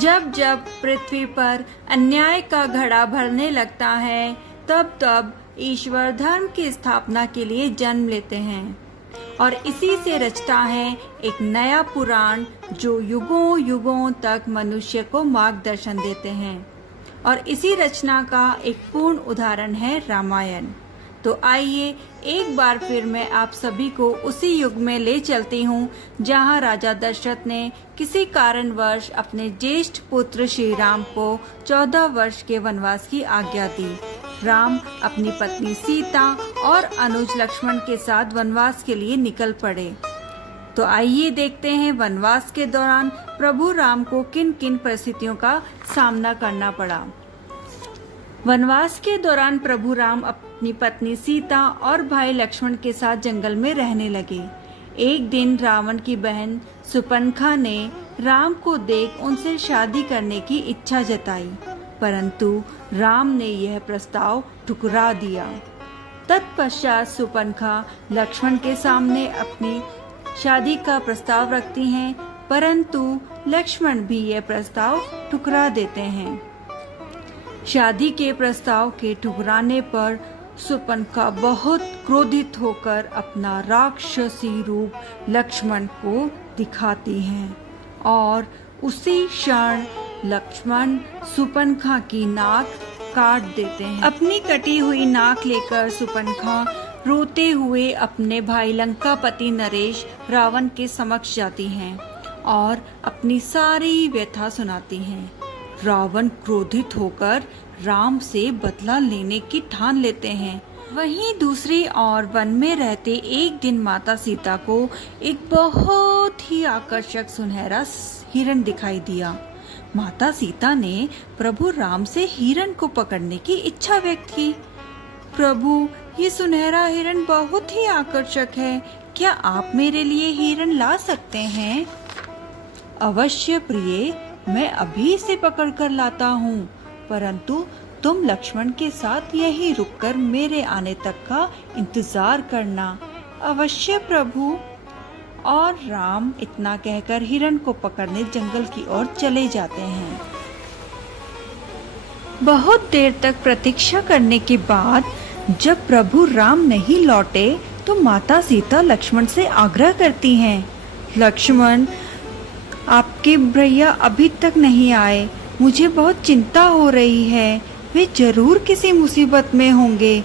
जब जब पृथ्वी पर अन्याय का घड़ा भरने लगता है, तब तब ईश्वर धर्म की स्थापना के लिए जन्म लेते हैं और इसी से रचता है एक नया पुराण जो युगों युगों तक मनुष्य को मार्गदर्शन देते हैं। और इसी रचना का एक पूर्ण उदाहरण है रामायण। तो आइए एक बार फिर मैं आप सभी को उसी युग में ले चलती हूँ जहाँ राजा दशरथ ने किसी कारणवश अपने ज्येष्ठ पुत्र श्री राम को 14 वर्ष के वनवास की आज्ञा दी। राम अपनी पत्नी सीता और अनुज लक्ष्मण के साथ वनवास के लिए निकल पड़े। तो आइए देखते हैं वनवास के दौरान प्रभु राम को किन किन परिस्थितियों का सामना करना पड़ा। वनवास के दौरान प्रभु राम अपनी पत्नी सीता और भाई लक्ष्मण के साथ जंगल में रहने लगे। एक दिन रावण की बहन सुपन्खा ने राम को देख उनसे शादी करने की इच्छा जताई, परंतु राम ने यह प्रस्ताव ठुकरा दिया। तत्पश्चात सुपन्खा लक्ष्मण के सामने अपनी शादी का प्रस्ताव रखती हैं, परंतु लक्ष्मण भी यह प्रस्ताव ठुकरा देते हैं। शादी के प्रस्ताव के ठुकराने पर सुपन्खा बहुत क्रोधित होकर अपना राक्षसी रूप लक्ष्मण को दिखाती हैं और उसी क्षण लक्ष्मण सुपन्खा की नाक काट देते हैं। अपनी कटी हुई नाक लेकर सुपन्खा रोते हुए अपने भाई लंकापति नरेश रावण के समक्ष जाती हैं और अपनी सारी व्यथा सुनाती हैं। रावण क्रोधित होकर राम से बदला लेने की ठान लेते हैं। वहीं दूसरी ओर वन में रहते एक दिन माता सीता को एक बहुत ही आकर्षक सुनहरा हिरण दिखाई दिया। माता सीता ने प्रभु राम से हिरण को पकड़ने की इच्छा व्यक्त की। प्रभु, ये सुनहरा हिरण बहुत ही आकर्षक है, क्या आप मेरे लिए हिरण ला सकते हैं? अवश्य प्रिय, मैं अभी इसे पकड़ कर लाता हूँ, परंतु तुम लक्ष्मण के साथ यहीं रुककर मेरे आने तक का इंतजार करना। अवश्य प्रभु। और राम इतना कहकर हिरण को पकड़ने जंगल की ओर चले जाते हैं। बहुत देर तक प्रतीक्षा करने के बाद जब प्रभु राम नहीं लौटे तो माता सीता लक्ष्मण से आग्रह करती हैं, लक्ष्मण, आपके भैया अभी तक नहीं आए, मुझे बहुत चिंता हो रही है, वे जरूर किसी मुसीबत में होंगे,